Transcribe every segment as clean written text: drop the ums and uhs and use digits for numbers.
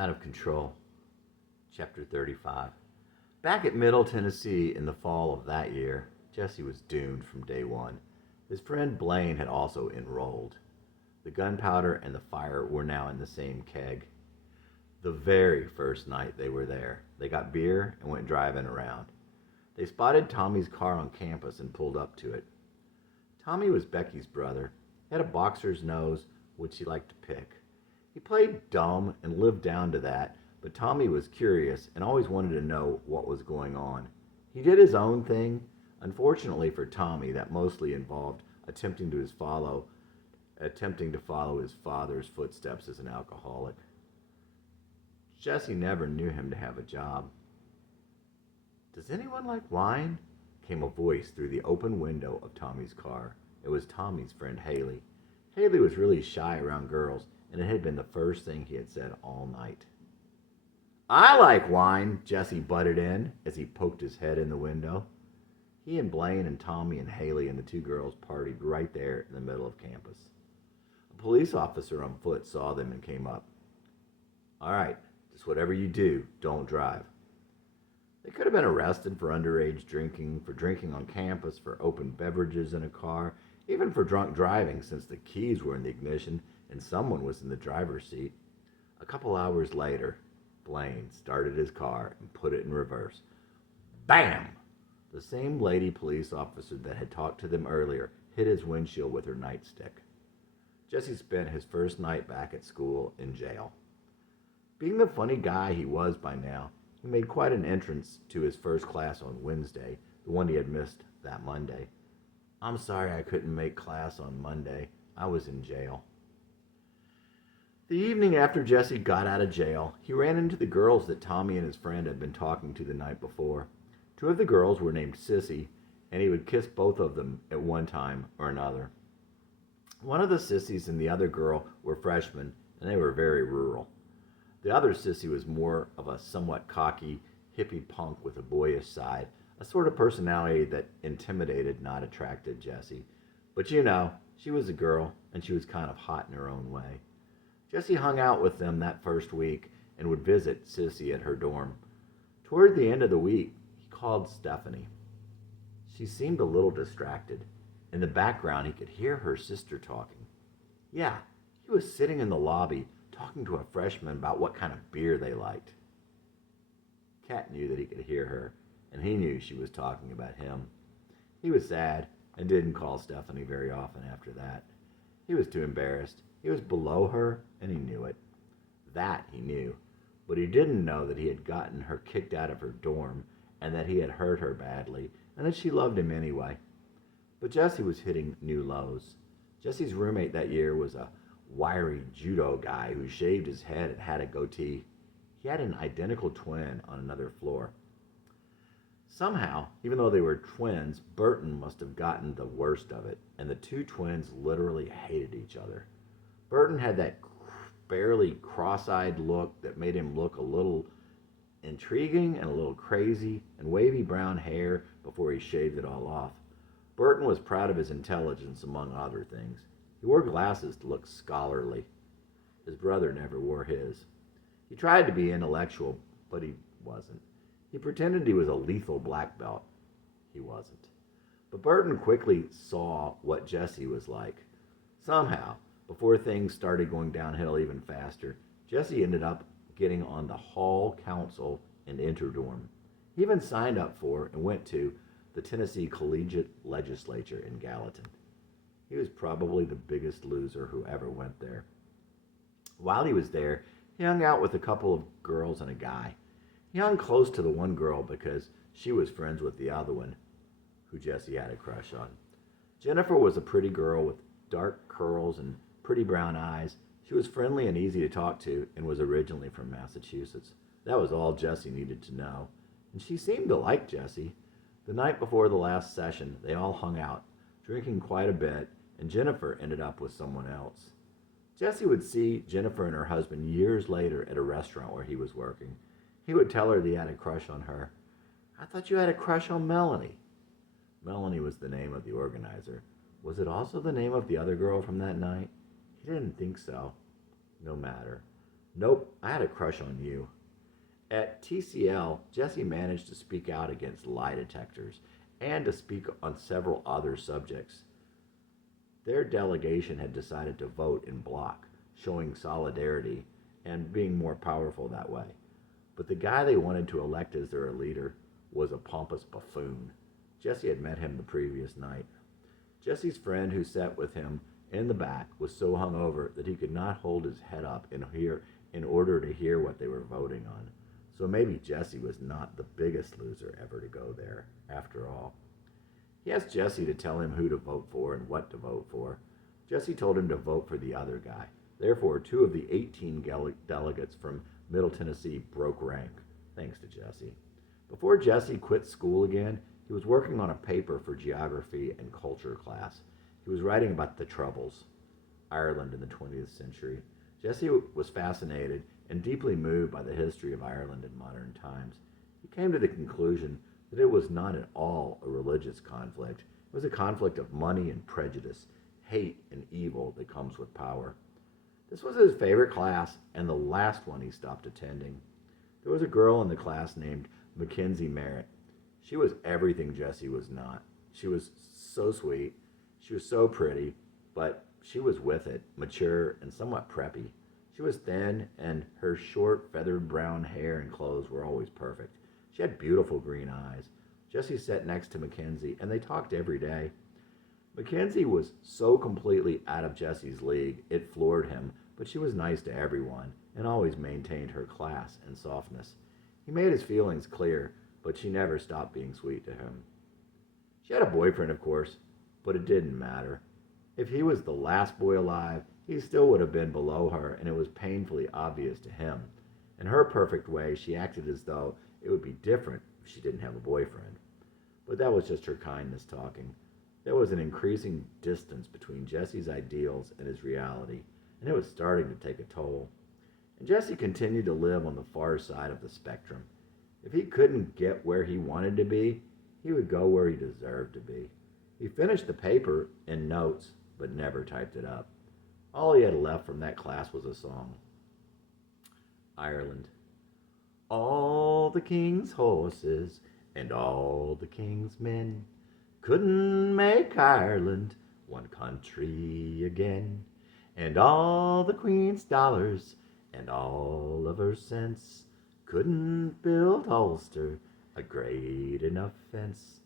Out of Control, Chapter 35. Back at Middle Tennessee in the fall of that year, Jesse was doomed from day one. His friend Blaine had also enrolled. The gunpowder and the fire were now in the same keg. The very first night they were there, they got beer and went driving around. They spotted Tommy's car on campus and pulled up to it. Tommy was Becky's brother. He had a boxer's nose, which he liked to pick. He played dumb and lived down to that, but Tommy was curious and always wanted to know what was going on. He did his own thing. Unfortunately for Tommy, that mostly involved attempting to follow his father's footsteps as an alcoholic. Jesse never knew him to have a job. "Does anyone like wine?" came a voice through the open window of Tommy's car. It was Tommy's friend Haley. Haley was really shy around girls, and it had been the first thing he had said all night. "I like wine," Jesse butted in as he poked his head in the window. He and Blaine and Tommy and Haley and the two girls partied right there in the middle of campus. A police officer on foot saw them and came up. "All right, just whatever you do, don't drive." They could have been arrested for underage drinking, for drinking on campus, for open beverages in a car, even for drunk driving since the keys were in the ignition and someone was in the driver's seat. A couple hours later, Blaine started his car and put it in reverse. Bam! The same lady police officer that had talked to them earlier hit his windshield with her nightstick. Jesse spent his first night back at school in jail. Being the funny guy he was by now, he made quite an entrance to his first class on Wednesday, the one he had missed that Monday. "I'm sorry I couldn't make class on Monday. I was in jail." The evening after Jesse got out of jail, he ran into the girls that Tommy and his friend had been talking to the night before. Two of the girls were named Sissy, and he would kiss both of them at one time or another. One of the sissies and the other girl were freshmen, and they were very rural. The other sissy was more of a somewhat cocky, hippie punk with a boyish side, a sort of personality that intimidated, not attracted Jesse. But you know, she was a girl, and she was kind of hot in her own way. Jesse hung out with them that first week and would visit Sissy at her dorm. Toward the end of the week, he called Stephanie. She seemed a little distracted. In the background, he could hear her sister talking. Yeah, he was sitting in the lobby talking to a freshman about what kind of beer they liked. Kat knew that he could hear her, and he knew she was talking about him. He was sad and didn't call Stephanie very often after that. He was too embarrassed. He was below her, and he knew it. That he knew. But he didn't know that he had gotten her kicked out of her dorm, and that he had hurt her badly, and that she loved him anyway. But Jesse was hitting new lows. Jesse's roommate that year was a wiry judo guy who shaved his head and had a goatee. He had an identical twin on another floor. Somehow, even though they were twins, Burton must have gotten the worst of it, and the two twins literally hated each other. Burton had that barely cross-eyed look that made him look a little intriguing and a little crazy, and wavy brown hair before he shaved it all off. Burton was proud of his intelligence, among other things. He wore glasses to look scholarly. His brother never wore his. He tried to be intellectual, but he wasn't. He pretended he was a lethal black belt. He wasn't. But Burton quickly saw what Jesse was like. Somehow, before things started going downhill even faster, Jesse ended up getting on the hall council and interdorm. He even signed up for and went to the Tennessee Collegiate Legislature in Gallatin. He was probably the biggest loser who ever went there. While he was there, he hung out with a couple of girls and a guy. He hung close to the one girl because she was friends with the other one, who Jesse had a crush on. Jennifer was a pretty girl with dark curls and pretty brown eyes. She was friendly and easy to talk to and was originally from Massachusetts. That was all Jesse needed to know. And she seemed to like Jesse. The night before the last session, they all hung out, drinking quite a bit, and Jennifer ended up with someone else. Jesse would see Jennifer and her husband years later at a restaurant where he was working. He would tell her that he had a crush on her. "I thought you had a crush on Melanie." Melanie was the name of the organizer. Was it also the name of the other girl from that night? He didn't think so. No matter. Nope, I had a crush on you. At TCL, Jesse managed to speak out against lie detectors and to speak on several other subjects. Their delegation had decided to vote in block, showing solidarity and being more powerful that way. But the guy they wanted to elect as their leader was a pompous buffoon. Jesse had met him the previous night. Jesse's friend who sat with him in the back was so hungover that he could not hold his head up in order to hear what they were voting on. So maybe Jesse was not the biggest loser ever to go there, after all. He asked Jesse to tell him who to vote for and what to vote for. Jesse told him to vote for the other guy. Therefore, two of the 18 delegates from Middle Tennessee broke rank, thanks to Jesse. Before Jesse quit school again, he was working on a paper for geography and culture class. He was writing about the Troubles, Ireland in the 20th century. Jesse was fascinated and deeply moved by the history of Ireland in modern times. He came to the conclusion that it was not at all a religious conflict. It was a conflict of money and prejudice, hate and evil that comes with power. This was his favorite class and the last one he stopped attending. There was a girl in the class named Mackenzie Merritt. She was everything Jesse was not. She was so sweet. She was so pretty, but she was with it, mature and somewhat preppy. She was thin, and her short, feathered brown hair and clothes were always perfect. She had beautiful green eyes. Jesse sat next to Mackenzie, and they talked every day. Mackenzie was so completely out of Jesse's league, it floored him, but she was nice to everyone and always maintained her class and softness. He made his feelings clear, but she never stopped being sweet to him. She had a boyfriend, of course, but it didn't matter. If he was the last boy alive, he still would have been below her, and it was painfully obvious to him. In her perfect way, she acted as though it would be different if she didn't have a boyfriend. But that was just her kindness talking. There was an increasing distance between Jesse's ideals and his reality, and it was starting to take a toll. And Jesse continued to live on the far side of the spectrum. If he couldn't get where he wanted to be, he would go where he deserved to be. He finished the paper in notes, but never typed it up. All he had left from that class was a song. Ireland. All the king's horses and all the king's men couldn't make Ireland one country again. And all the queen's dollars and all of her cents couldn't build Ulster a great enough fence.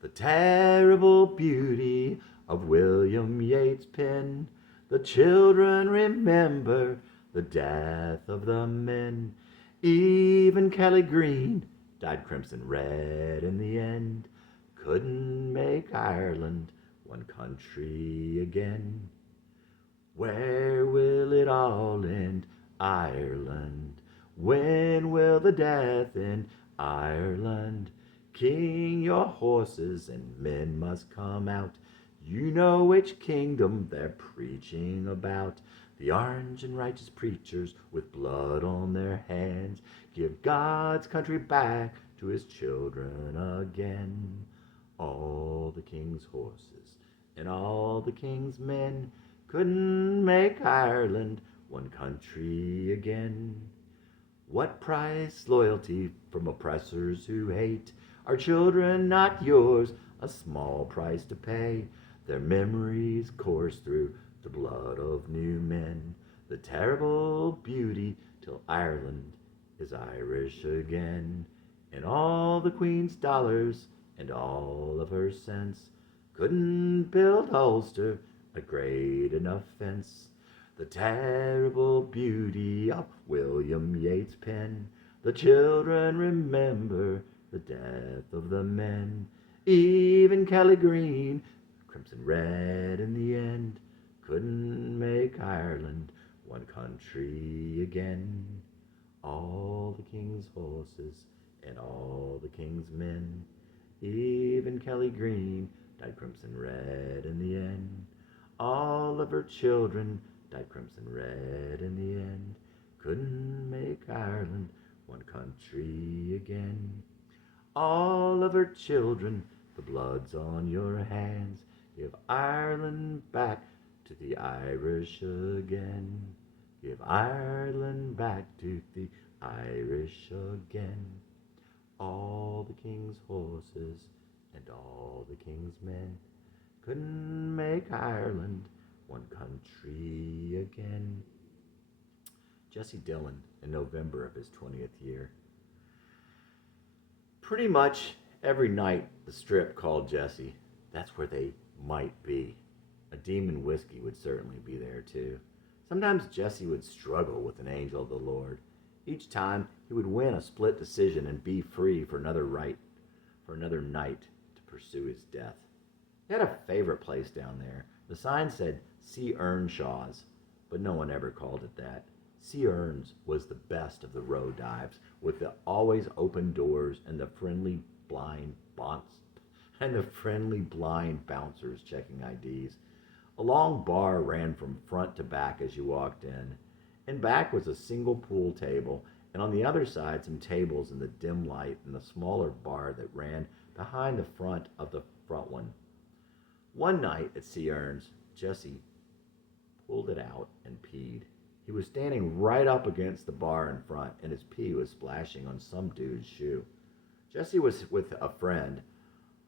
The terrible beauty of William Yeats' pen, the children remember the death of the men. Even Kelly Green dyed crimson red in the end. Couldn't make Ireland one country again. Where will it all end, Ireland? When will the death end, Ireland? King, your horses and men must come out. You know which kingdom they're preaching about. The orange and righteous preachers with blood on their hands give God's country back to his children again. All the king's horses and all the king's men couldn't make Ireland one country again. What price loyalty from oppressors who hate our children, not yours, a small price to pay. Their memories course through the blood of new men. The terrible beauty till Ireland is Irish again. And all the Queen's dollars and all of her cents couldn't build Ulster a great enough fence. The terrible beauty of William Yeats' pen. The children remember the death of the men. Even Kelly Green, crimson red in the end, couldn't make Ireland one country again. All the king's horses and all the king's men, even Kelly Green dyed crimson red in the end. All of her children dyed crimson red in the end. Couldn't make Ireland one country again. All of her children, the blood's on your hands. Give Ireland back to the Irish again. Give Ireland back to the Irish again. All the king's horses and all the king's men couldn't make Ireland one country again. Jesse Dillon in November of his 20th year. Pretty much every night the Strip called Jesse. That's where they might be. A demon whiskey would certainly be there too. Sometimes Jesse would struggle with an angel of the Lord. Each time he would win a split decision and be free for another night to pursue his death. He had a favorite place down there. The sign said See Earnshaw's, but no one ever called it that. See Earns was the best of the road dives, with the always open doors and the friendly blind bouncers checking IDs. A long bar ran from front to back as you walked in. In back was a single pool table, and on the other side some tables in the dim light and a smaller bar that ran behind the front of the front one. One night at Sea Earns, Jesse pulled it out and peed. He was standing right up against the bar in front, and his pee was splashing on some dude's shoe. Jesse was with a friend,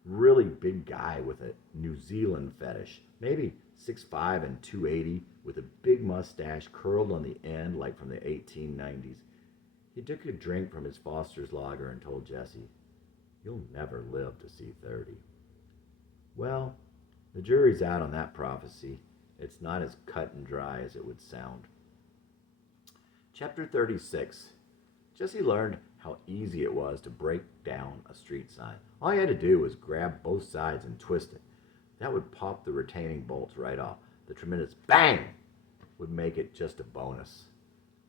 really big guy with a New Zealand fetish, maybe 6'5" and 280, with a big mustache curled on the end like from the 1890s. He took a drink from his Foster's lager and told Jesse, "You'll never live to see 30. Well, the jury's out on that prophecy. It's not as cut and dry as it would sound. Chapter 36. Jesse learned how easy it was to break down a street sign. All he had to do was grab both sides and twist it. That would pop the retaining bolts right off. The tremendous bang would make it just a bonus.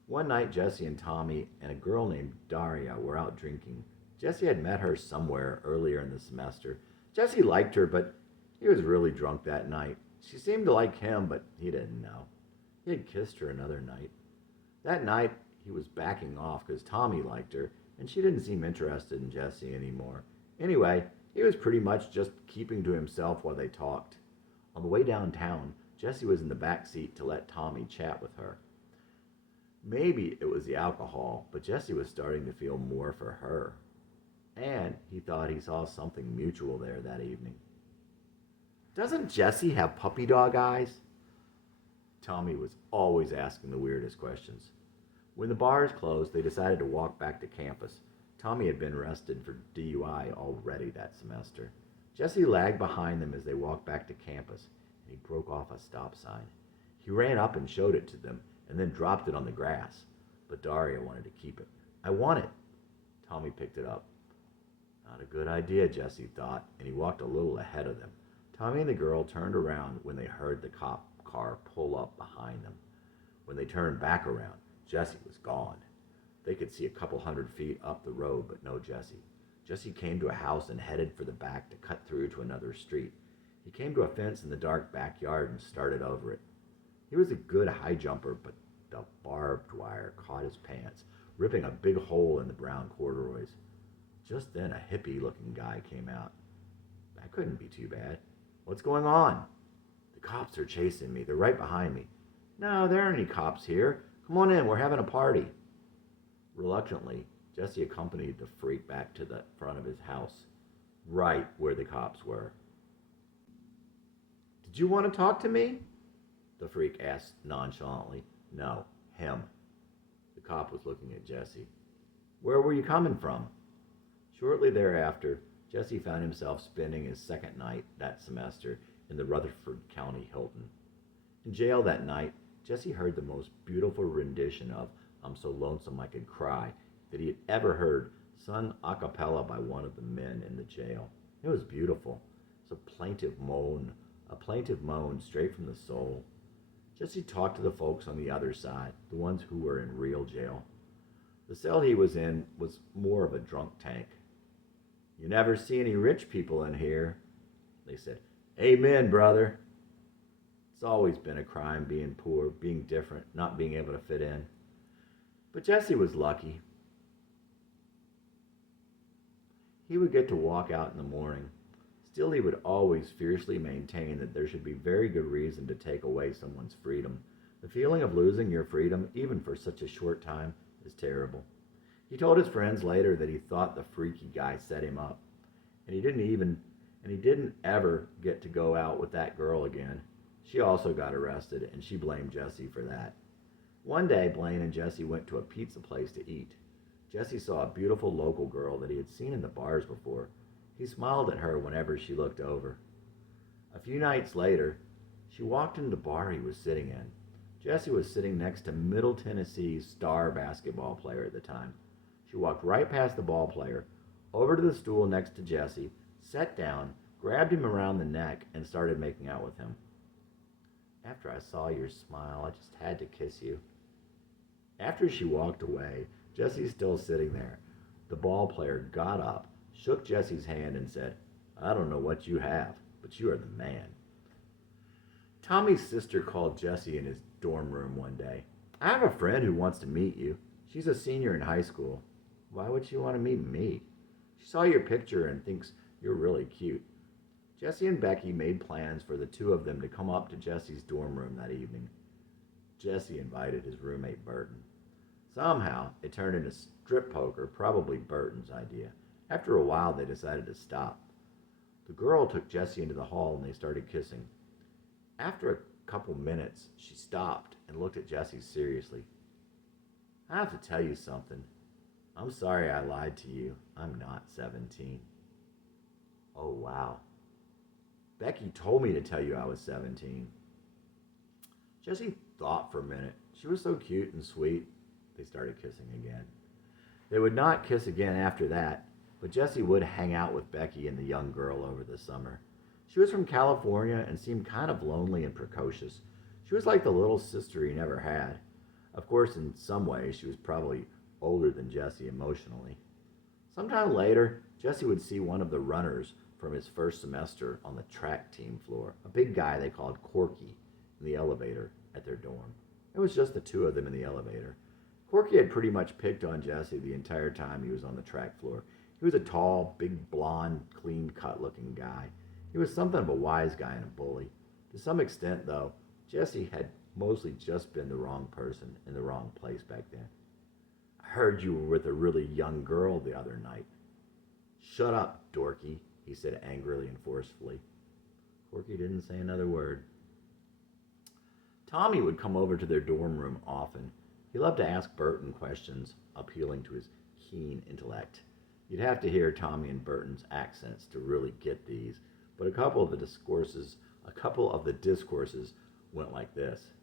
One night, Jesse and Tommy and a girl named Daria were out drinking. Jesse had met her somewhere earlier in the semester. Jesse liked her, but he was really drunk that night. She seemed to like him, but he didn't know. He had kissed her another night. That night, he was backing off because Tommy liked her, and she didn't seem interested in Jesse anymore. Anyway, he was pretty much just keeping to himself while they talked. On the way downtown, Jesse was in the back seat to let Tommy chat with her. Maybe it was the alcohol, but Jesse was starting to feel more for her. And he thought he saw something mutual there that evening. Doesn't Jesse have puppy dog eyes? Tommy was always asking the weirdest questions. When the bars closed, they decided to walk back to campus. Tommy had been arrested for DUI already that semester. Jesse lagged behind them as they walked back to campus, and he broke off a stop sign. He ran up and showed it to them, and then dropped it on the grass. But Daria wanted to keep it. "I want it." Tommy picked it up. Not a good idea, Jesse thought, and he walked a little ahead of them. Tommy and the girl turned around when they heard the cop car pull up behind them. When they turned back around, Jesse was gone. They could see a couple 100 feet up the road, but no Jesse. Jesse came to a house and headed for the back to cut through to another street. He came to a fence in the dark backyard and started over it. He was a good high jumper, but the barbed wire caught his pants, ripping a big hole in the brown corduroys. Just then, a hippie-looking guy came out. That couldn't be too bad. "What's going on?" "The cops are chasing me. They're right behind me." "No, there aren't any cops here. Come on in. We're having a party." Reluctantly, Jesse accompanied the freak back to the front of his house, right where the cops were. "Did you want to talk to me?" the freak asked nonchalantly. "No, him." The cop was looking at Jesse. "Where were you coming from?" Shortly thereafter, Jesse found himself spending his second night that semester in the Rutherford County Hilton. In jail that night, Jesse heard the most beautiful rendition of "I'm So Lonesome I Could Cry" that he had ever heard, sung a cappella by one of the men in the jail. It was beautiful. It was a plaintive moan straight from the soul. Jesse talked to the folks on the other side, the ones who were in real jail. The cell he was in was more of a drunk tank. "You never see any rich people in here," they said. "Amen, brother." It's always been a crime being poor, being different, not being able to fit in. But Jesse was lucky. He would get to walk out in the morning. Still, he would always fiercely maintain that there should be very good reason to take away someone's freedom. The feeling of losing your freedom, even for such a short time, is terrible. He told his friends later that he thought the freaky guy set him up, and he didn't ever get to go out with that girl again. She also got arrested, and she blamed Jesse for that. One day, Blaine and Jesse went to a pizza place to eat. Jesse saw a beautiful local girl that he had seen in the bars before. He smiled at her whenever she looked over. A few nights later, she walked into the bar he was sitting in. Jesse was sitting next to Middle Tennessee's star basketball player at the time. She walked right past the ball player, over to the stool next to Jesse, sat down, grabbed him around the neck, and started making out with him. After I saw your smile, I just had to kiss you. After she walked away, Jesse's still sitting there. The ball player got up, shook Jesse's hand, and said, "I don't know what you have, but you are the man." Tommy's sister called Jesse in his dorm room one day. "I have a friend who wants to meet you. She's a senior in high school." "Why would she want to meet me?" "She saw your picture and thinks you're really cute." Jesse and Becky made plans for the two of them to come up to Jesse's dorm room that evening. Jesse invited his roommate Burton. Somehow, it turned into strip poker, probably Burton's idea. After a while, they decided to stop. The girl took Jesse into the hall and they started kissing. After a couple minutes, she stopped and looked at Jesse seriously. "I have to tell you something. I'm sorry I lied to you. I'm not 17. "Oh, wow. Becky told me to tell you I was 17. Jesse thought for a minute. She was so cute and sweet. They started kissing again. They would not kiss again after that, but Jesse would hang out with Becky and the young girl over the summer. She was from California and seemed kind of lonely and precocious. She was like the little sister he never had. Of course, in some ways, she was probably older than Jesse emotionally. Sometime later, Jesse would see one of the runners from his first semester on the track team floor, a big guy they called Corky, in the elevator at their dorm. It was just the two of them in the elevator. Corky had pretty much picked on Jesse the entire time he was on the track floor. He was a tall, big, blonde, clean-cut looking guy. He was something of a wise guy and a bully. To some extent, though, Jesse had mostly just been the wrong person in the wrong place back then. "I heard you were with a really young girl the other night." "Shut up, dorky," he said angrily and forcefully. Corky didn't say another word. Tommy would come over to their dorm room often. He loved to ask Burton questions, appealing to his keen intellect. You'd have to hear Tommy and Burton's accents to really get these, but a couple of the discourses went like this.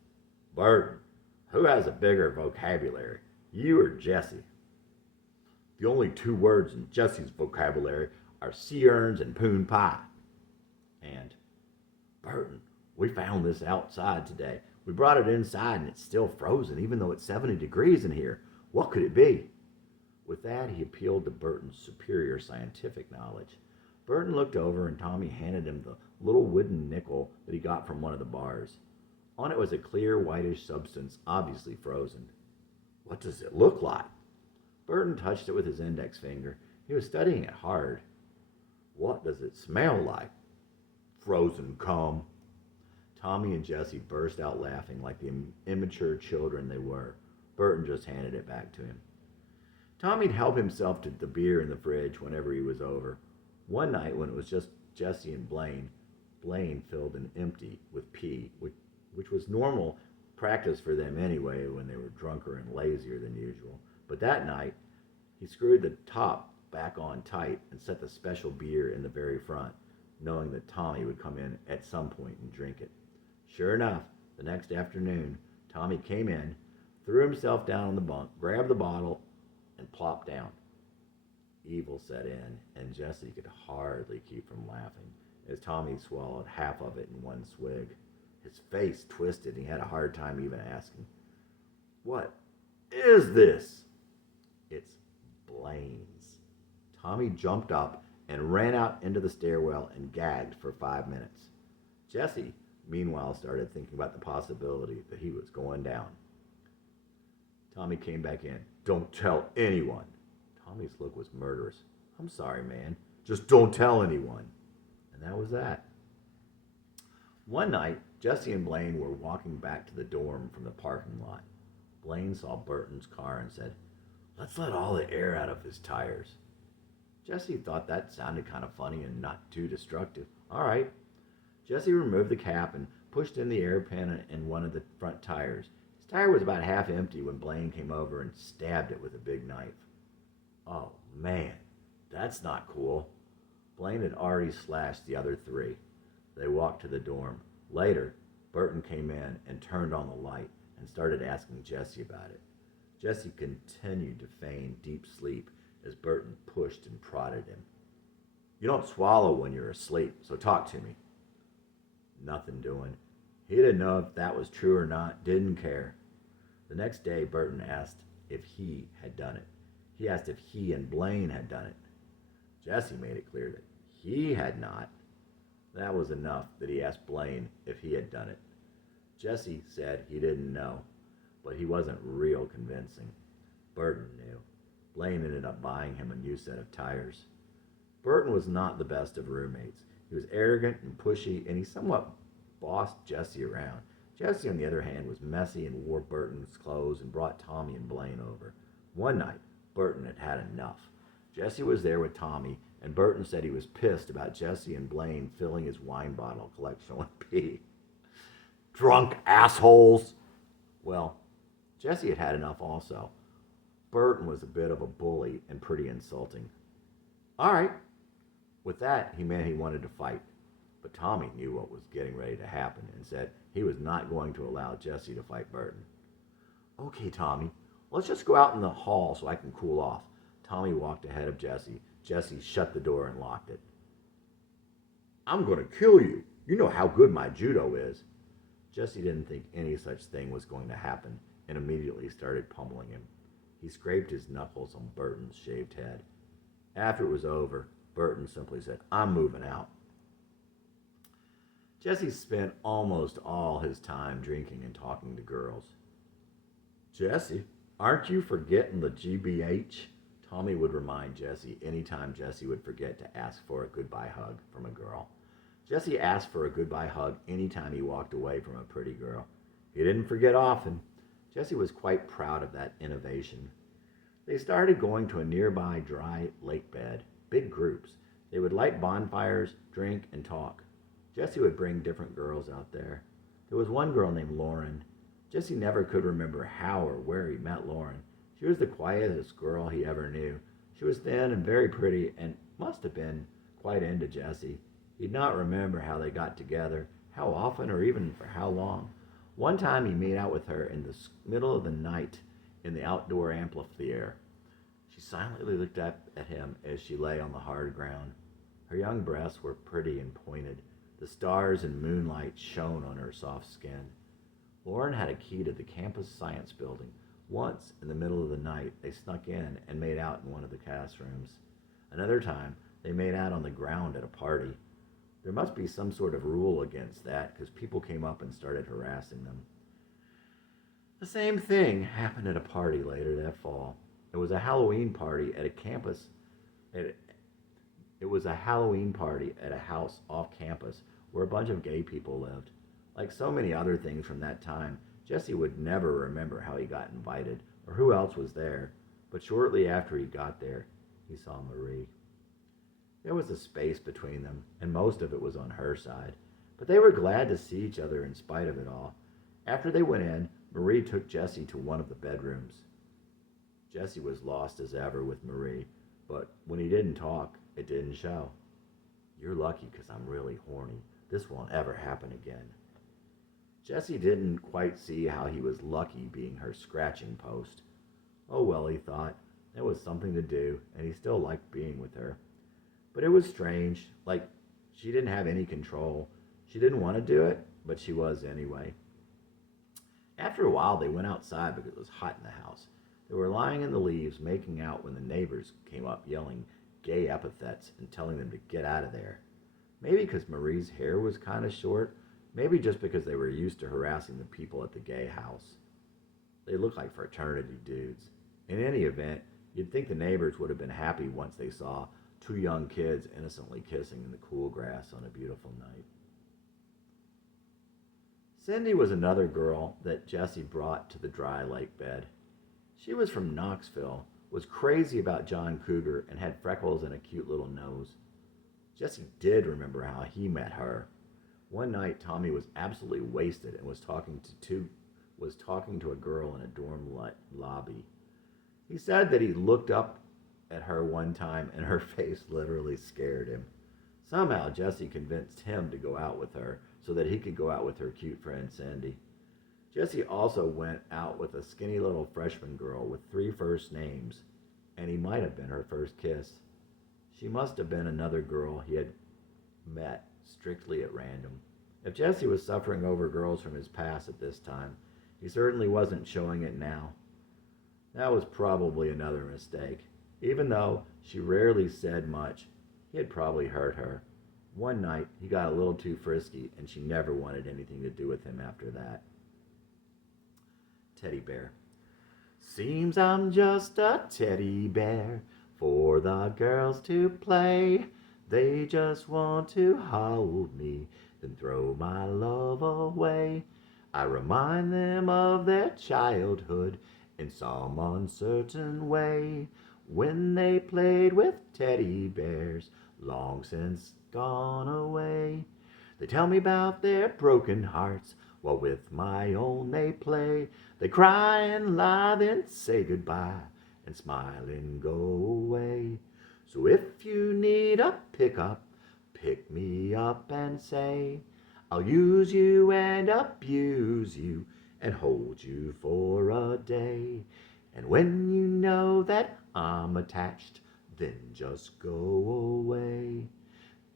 "Burton, who has a bigger vocabulary, you or Jesse?" "The only two words in Jesse's vocabulary are sea-urns and poon pie." And, "Burton, we found this outside today. We brought it inside and it's still frozen, even though it's 70 degrees in here. What could it be?" With that, he appealed to Burton's superior scientific knowledge. Burton looked over and Tommy handed him the little wooden nickel that he got from one of the bars. On it was a clear, whitish substance, obviously frozen. "What does it look like?" Burton touched it with his index finger. He was studying it hard. "What does it smell like?" "Frozen cum." Tommy and Jesse burst out laughing like the immature children they were. Burton just handed it back to him. Tommy'd help himself to the beer in the fridge whenever he was over. One night, when it was just Jesse and Blaine filled an empty with pee, which was normal practice for them anyway when they were drunker and lazier than usual. But that night, he screwed the top back on tight and set the special beer in the very front, knowing that Tommy would come in at some point and drink it. Sure enough, the next afternoon, Tommy came in, threw himself down on the bunk, grabbed the bottle, and plopped down. Evil set in, and Jesse could hardly keep from laughing as Tommy swallowed half of it in one swig. His face twisted, and he had a hard time even asking, "What is this?" "It's Blaine's." Tommy jumped up and ran out into the stairwell and gagged for 5 minutes. Jesse, meanwhile, started thinking about the possibility that he was going down. Tommy came back in. "Don't tell anyone." Tommy's look was murderous. "I'm sorry, man. Just don't tell anyone." And that was that. One night, Jesse and Blaine were walking back to the dorm from the parking lot. Blaine saw Burton's car and said, "Let's let all the air out of his tires." Jesse thought that sounded kind of funny and not too destructive. All right. Jesse removed the cap and pushed in the air pan in one of the front tires. His tire was about half empty when Blaine came over and stabbed it with a big knife. Oh, man, that's not cool. Blaine had already slashed the other three. They walked to the dorm. Later, Burton came in and turned on the light and started asking Jesse about it. Jesse continued to feign deep sleep as Burton pushed and prodded him. "You don't swallow when you're asleep, so talk to me." Nothing doing. He didn't know if that was true or not, didn't care. The next day, Burton asked if he had done it. He asked if he and Blaine had done it. Jesse made it clear that he had not. That was enough that he asked Blaine if he had done it. Jesse said he didn't know, but he wasn't real convincing. Burton knew. Blaine ended up buying him a new set of tires. Burton was not the best of roommates. He was arrogant and pushy, and he somewhat bossed Jesse around. Jesse, on the other hand, was messy and wore Burton's clothes and brought Tommy and Blaine over. One night, Burton had had enough. Jesse was there with Tommy, and Burton said he was pissed about Jesse and Blaine filling his wine bottle collection with pee. "Drunk assholes!" Well, Jesse had had enough also. Burton was a bit of a bully and pretty insulting. All right. With that, he meant he wanted to fight. But Tommy knew what was getting ready to happen and said he was not going to allow Jesse to fight Burton. "Okay, Tommy, let's just go out in the hall so I can cool off." Tommy walked ahead of Jesse. Jesse shut the door and locked it. "I'm going to kill you. You know how good my judo is." Jesse didn't think any such thing was going to happen and immediately started pummeling him. He scraped his knuckles on Burton's shaved head. After it was over, Burton simply said, "I'm moving out." Jesse spent almost all his time drinking and talking to girls. "Jesse, aren't you forgetting the GBH?" Tommy would remind Jesse anytime Jesse would forget to ask for a goodbye hug from a girl. Jesse asked for a goodbye hug anytime he walked away from a pretty girl. He didn't forget often. Jesse was quite proud of that innovation. They started going to a nearby dry lake bed, big groups. They would light bonfires, drink, and talk. Jesse would bring different girls out there. There was one girl named Lauren. Jesse never could remember how or where he met Lauren. She was the quietest girl he ever knew. She was thin and very pretty and must have been quite into Jesse. He'd not remember how they got together, how often, or even for how long. One time he made out with her in the middle of the night in the outdoor amphitheater. She silently looked up at him as she lay on the hard ground. Her young breasts were pretty and pointed. The stars and moonlight shone on her soft skin. Lauren had a key to the campus science building. Once, in the middle of the night, they snuck in and made out in one of the classrooms. Another time, they made out on the ground at a party. There must be some sort of rule against that, because people came up and started harassing them. The same thing happened at a party later that fall. It was a Halloween party at a campus. It was a Halloween party at a house off campus where a bunch of gay people lived. Like so many other things from that time, Jesse would never remember how he got invited or who else was there, but shortly after he got there, he saw Marie. There was a space between them, and most of it was on her side, but they were glad to see each other in spite of it all. After they went in, Marie took Jesse to one of the bedrooms. Jesse was lost as ever with Marie, but when he didn't talk, it didn't show. "You're lucky because I'm really horny. This won't ever happen again." Jesse didn't quite see how he was lucky being her scratching post. Oh well, he thought. It was something to do, and he still liked being with her. But it was strange, like she didn't have any control. She didn't want to do it, but she was anyway. After a while, they went outside because it was hot in the house. They were lying in the leaves, making out when the neighbors came up yelling gay epithets and telling them to get out of there. Maybe because Marie's hair was kind of short, maybe just because they were used to harassing the people at the gay house. They looked like fraternity dudes. In any event, you'd think the neighbors would have been happy once they saw two young kids innocently kissing in the cool grass on a beautiful night. Cindy was another girl that Jesse brought to the dry lake bed. She was from Knoxville, was crazy about John Cougar, and had freckles and a cute little nose. Jesse did remember how he met her. One night, Tommy was absolutely wasted and was talking to a girl in a lobby. He said that he looked up at her one time and her face literally scared him. Somehow, Jesse convinced him to go out with her so that he could go out with her cute friend Sandy. Jesse also went out with a skinny little freshman girl with 3 first names, and he might have been her first kiss. She must have been another girl he had met strictly at random. If Jesse was suffering over girls from his past at this time, he certainly wasn't showing it now. That was probably another mistake. Even though she rarely said much, he had probably hurt her. One night, he got a little too frisky, and she never wanted anything to do with him after that. Teddy bear. Seems I'm just a teddy bear for the girls to play. They just want to hold me, then throw my love away. I remind them of their childhood in some uncertain way, when they played with teddy bears, long since gone away. They tell me about their broken hearts, while with my own they play. They cry and lie, then say goodbye, and smile and go away. So if you need a pickup, pick me up and say, I'll use you and abuse you and hold you for a day. And when you know that I'm attached, then just go away.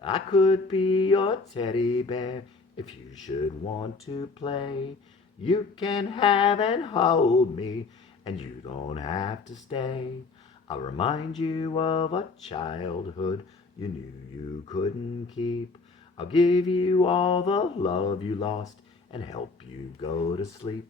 I could be your teddy bear if you should want to play. You can have and hold me, and you don't have to stay. I'll remind you of a childhood you knew you couldn't keep. I'll give you all the love you lost and help you go to sleep.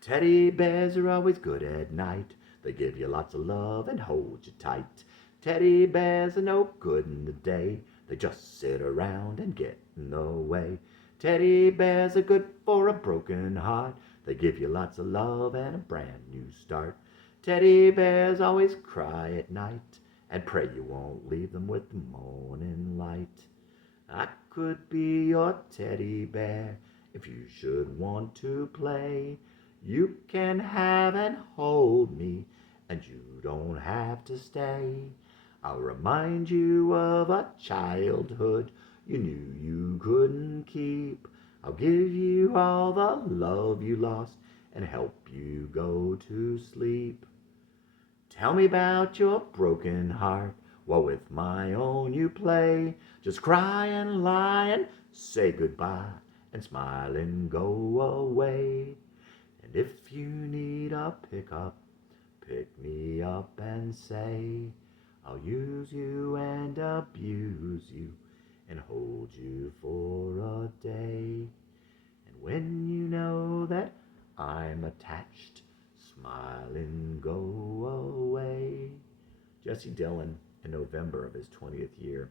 Teddy bears are always good at night. They give you lots of love and hold you tight. Teddy bears are no good in the day. They just sit around and get in the way. Teddy bears are good for a broken heart. They give you lots of love and a brand new start. Teddy bears always cry at night and pray you won't leave them with the morning light. I could be your teddy bear if you should want to play. You can have and hold me, and you don't have to stay. I'll remind you of a childhood you knew you couldn't keep. I'll give you all the love you lost and help you go to sleep. Tell me about your broken heart while with my own you play. Just cry and lie and say goodbye and smile and go away. And if you need a pickup, pick me up and say, I'll use you and abuse you and hold you for a day. And when you know that I'm attached, smile and go away. Jesse Dillon in November of his 20th year.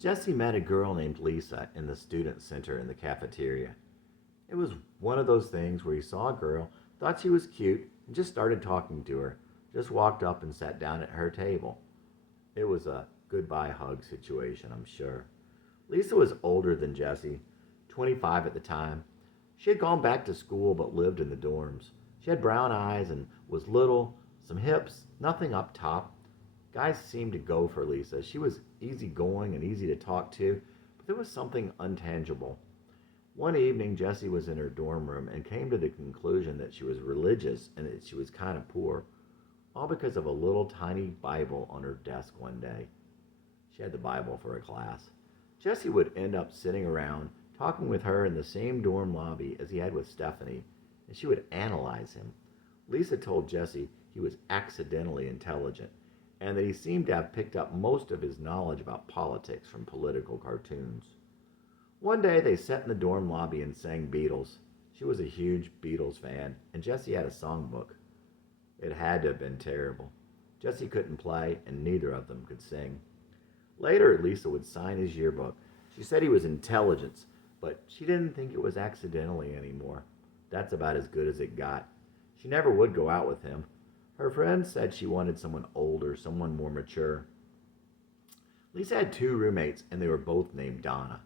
Jesse met a girl named Lisa in the student center in the cafeteria. It was one of those things where he saw a girl, thought she was cute, and just started talking to her. Just walked up and sat down at her table. It was a goodbye hug situation, I'm sure. Lisa was older than Jesse, 25 at the time. She had gone back to school but lived in the dorms. She had brown eyes and was little, some hips, nothing up top. Guys seemed to go for Lisa. She was easygoing and easy to talk to, but there was something untangible. One evening, Jessie was in her dorm room and came to the conclusion that she was religious and that she was kind of poor, all because of a little tiny Bible on her desk one day. She had the Bible for a class. Jessie would end up sitting around, talking with her in the same dorm lobby as he had with Stephanie, and she would analyze him. Lisa told Jessie he was accidentally intelligent, and that he seemed to have picked up most of his knowledge about politics from political cartoons. One day they sat in the dorm lobby and sang Beatles. She was a huge Beatles fan, and Jessie had a songbook. It had to have been terrible. Jessie couldn't play, and neither of them could sing. Later, Lisa would sign his yearbook. She said he was intelligent, but she didn't think it was accidentally anymore. That's about as good as it got. She never would go out with him. Her friends said she wanted someone older, someone more mature. Lisa had two roommates, and they were both named Donna.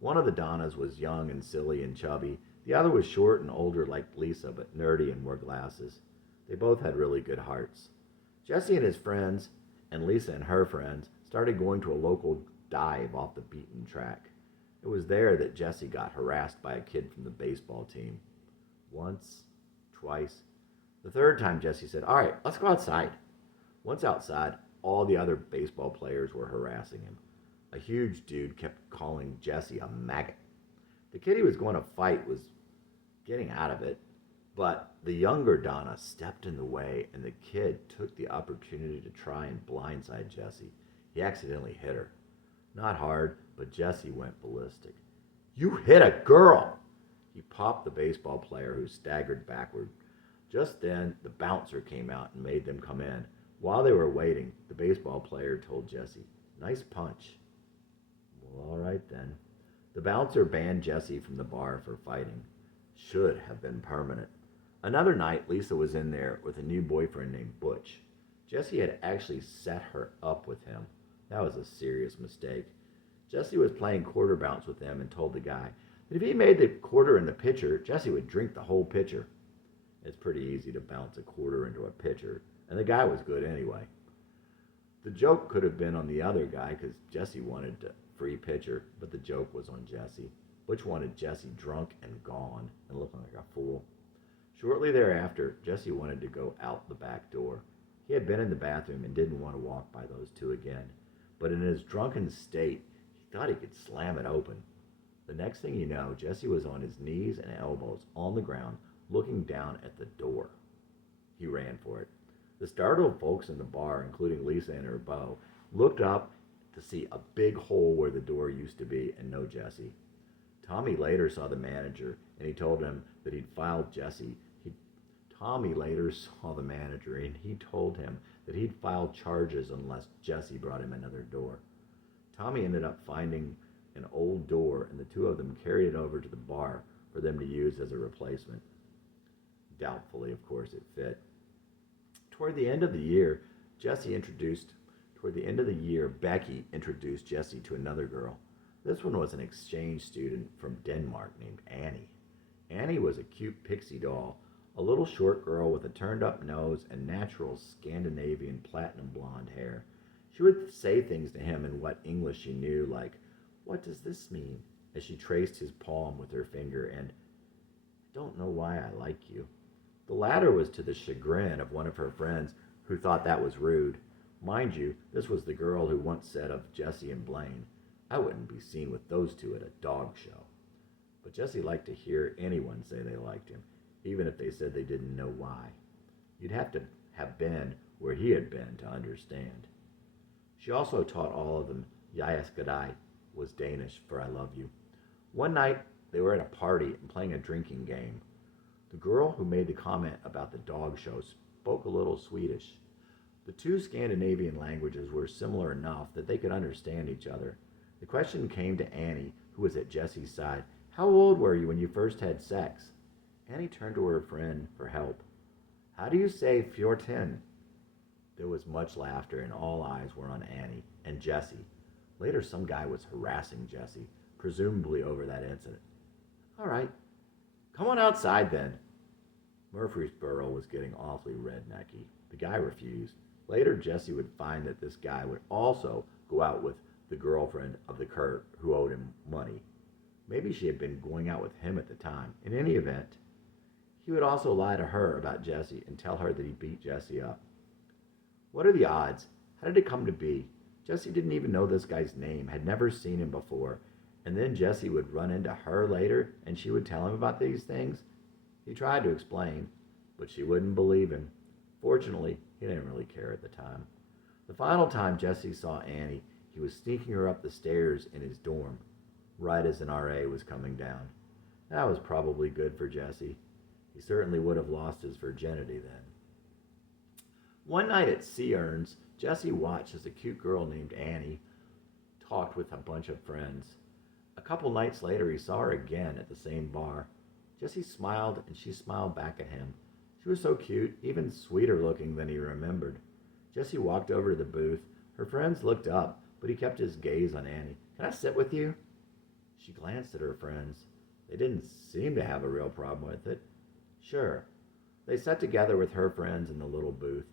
One of the Donnas was young and silly and chubby. The other was short and older like Lisa, but nerdy and wore glasses. They both had really good hearts. Jesse and his friends, and Lisa and her friends, started going to a local dive off the beaten track. It was there that Jesse got harassed by a kid from the baseball team. Once, twice. The third time, Jesse said, "All right, let's go outside." Once outside, all the other baseball players were harassing him. A huge dude kept calling Jesse a maggot. The kid he was going to fight was getting out of it, but the younger Donna stepped in the way, and the kid took the opportunity to try and blindside Jesse. He accidentally hit her. Not hard, but Jesse went ballistic. "You hit a girl!" He popped the baseball player, who staggered backward. Just then, the bouncer came out and made them come in. While they were waiting, the baseball player told Jesse, "Nice punch." "Well, all right then." The bouncer banned Jesse from the bar for fighting. Should have been permanent. Another night, Lisa was in there with a new boyfriend named Butch. Jesse had actually set her up with him. That was a serious mistake. Jesse was playing quarter bounce with them and told the guy that if he made the quarter in the pitcher, Jesse would drink the whole pitcher. It's pretty easy to bounce a quarter into a pitcher, and the guy was good anyway. The joke could have been on the other guy because Jesse wanted a free pitcher, but the joke was on Jesse. Butch wanted Jesse drunk and gone and looking like a fool. Shortly thereafter, Jesse wanted to go out the back door. He had been in the bathroom and didn't want to walk by those two again. But in his drunken state, he thought he could slam it open. The next thing you know, Jesse was on his knees and elbows on the ground, looking down at the door. He ran for it. The startled folks in the bar, including Lisa and her beau, looked up to see a big hole where the door used to be and no Jesse. Tommy later saw the manager, and he told him that he'd filed Jesse. Tommy later saw the manager, and he told him that he'd file charges unless Jesse brought him another door. Tommy ended up finding an old door, and the two of them carried it over to the bar for them to use as a replacement. Doubtfully, of course, it fit. Toward the end of the year, Becky introduced Jesse to another girl. This one was an exchange student from Denmark named Annie. Annie was a cute pixie doll, a little short girl with a turned-up nose and natural Scandinavian platinum blonde hair. She would say things to him in what English she knew, like, "What does this mean?" as she traced his palm with her finger, and, "I don't know why I like you." The latter was to the chagrin of one of her friends, who thought that was rude. Mind you, this was the girl who once said of Jesse and Blaine, "I wouldn't be seen with those two at a dog show." But Jesse liked to hear anyone say they liked him, even if they said they didn't know why. You'd have to have been where he had been to understand. She also taught all of them "Jeg was Danish for I love you. One night, they were at a party and playing a drinking game. The girl who made the comment about the dog show spoke a little Swedish. The two Scandinavian languages were similar enough that they could understand each other. The question came to Annie, who was at Jesse's side. "How old were you when you first had sex?" Annie turned to her friend for help. "How do you say 14? There was much laughter, and all eyes were on Annie and Jesse. Later, some guy was harassing Jesse, presumably over that incident. "All right, come on outside then." Murfreesboro was getting awfully rednecky. The guy refused. Later, Jesse would find that this guy would also go out with the girlfriend of the Kurt who owed him money. Maybe she had been going out with him at the time. In any event, he would also lie to her about Jesse and tell her that he beat Jesse up. What are the odds? How did it come to be? Jesse didn't even know this guy's name, had never seen him before, and then Jesse would run into her later and she would tell him about these things. He tried to explain, but she wouldn't believe him. Fortunately, he didn't really care at the time. The final time Jesse saw Annie, he was sneaking her up the stairs in his dorm, right as an RA was coming down. That was probably good for Jesse. He certainly would have lost his virginity then. One night at Searns, Jesse watched as a cute girl named Annie talked with a bunch of friends. A A couple nights later, he saw her again at the same bar. Jesse smiled, and she smiled back at him. She was so cute, even sweeter looking than he remembered. Jesse walked over to the booth. Her friends looked up, but he kept his gaze on Annie. "Can I sit with you?" She glanced at her friends. They didn't seem to have a real problem with it. Sure. They sat together with her friends in the little booth.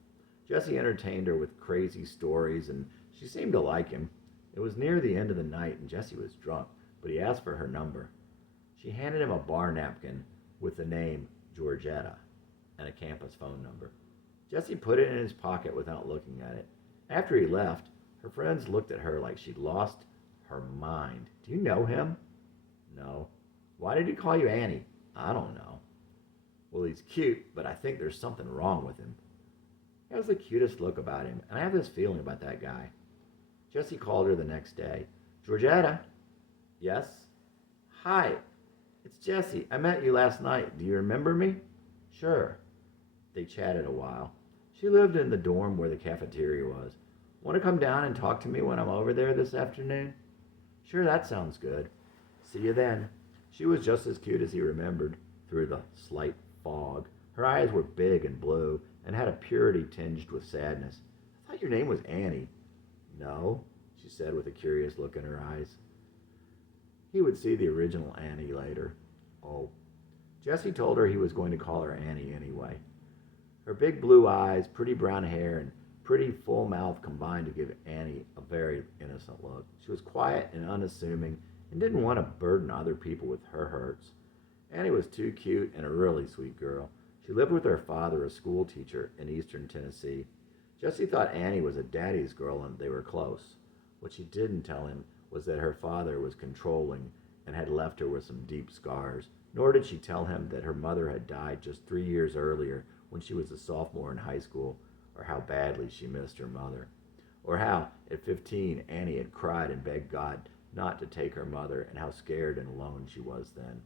Jesse entertained her with crazy stories, and she seemed to like him. It was near the end of the night, and Jesse was drunk, but he asked for her number. She handed him a bar napkin with the name Georgetta and a campus phone number. Jesse put it in his pocket without looking at it. After he left, her friends looked at her like she'd lost her mind. "Do you know him?" "No." "Why did he call you Annie?" "I don't know." "Well, he's cute, but I think there's something wrong with him." He has the cutest look about him, and I have this feeling about that guy. Jesse called her the next day. "Georgetta?" "Yes?" "Hi, it's Jesse. I met you last night. Do you remember me?" "Sure." They chatted a while. She lived in the dorm where the cafeteria was. "Want to come down and talk to me when I'm over there this afternoon?" "Sure, that sounds good." "See you then." She was just as cute as he remembered through the slight fog. Her eyes were big and blue and had a purity tinged with sadness. "I thought your name was Annie." "No," she said with a curious look in her eyes. He would see the original Annie later. Oh. Jesse told her he was going to call her Annie anyway. Her big blue eyes, pretty brown hair, and pretty full mouth combined to give Annie a very innocent look. She was quiet and unassuming and didn't want to burden other people with her hurts. Annie was too cute and a really sweet girl. She lived with her father, a school teacher in eastern Tennessee. Jesse thought Annie was a daddy's girl and they were close. What she didn't tell him was that her father was controlling and had left her with some deep scars. Nor did she tell him that her mother had died just 3 years earlier when she was a sophomore in high school, or how badly she missed her mother. Or how, at 15, Annie had cried and begged God not to take her mother, and how scared and alone she was then.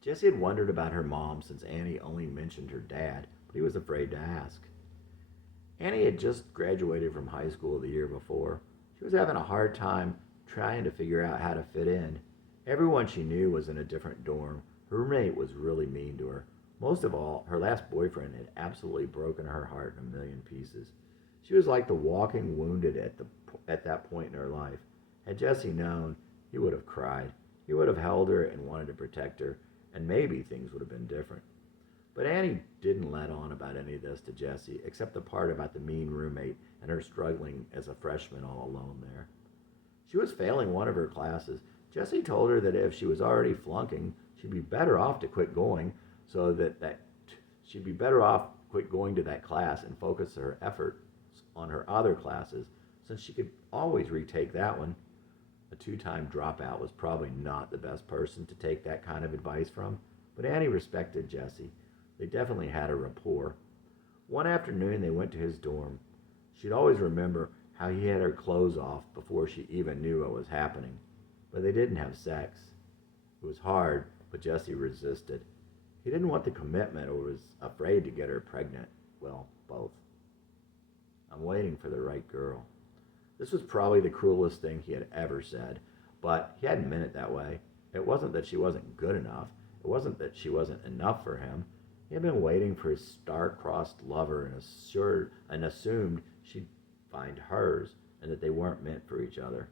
Jesse had wondered about her mom since Annie only mentioned her dad, but he was afraid to ask. Annie had just graduated from high school the year before. She was having a hard time trying to figure out how to fit in. Everyone she knew was in a different dorm. Her roommate was really mean to her. Most of all, her last boyfriend had absolutely broken her heart in a million pieces. She was like the walking wounded at that point in her life. Had Jesse known, he would have cried. He would have held her and wanted to protect her, and maybe things would have been different. But Annie didn't let on about any of this to Jesse, except the part about the mean roommate and her struggling as a freshman all alone there. She was failing one of her classes. Jesse told her that if she was already flunking, she'd be better off to quit going, she'd be better off quit going to that class and focus her efforts on her other classes, since she could always retake that one. A two-time dropout was probably not the best person to take that kind of advice from, but Annie respected Jesse. They definitely had a rapport. One afternoon they went to his dorm. She'd always remember how he had her clothes off before she even knew what was happening. But they didn't have sex. It was hard, but Jesse resisted. He didn't want the commitment or was afraid to get her pregnant. Well, both. "I'm waiting for the right girl." This was probably the cruelest thing he had ever said, but he hadn't meant it that way. It wasn't that she wasn't good enough. It wasn't that she wasn't enough for him. He had been waiting for his star-crossed lover and assumed she'd find hers and that they weren't meant for each other.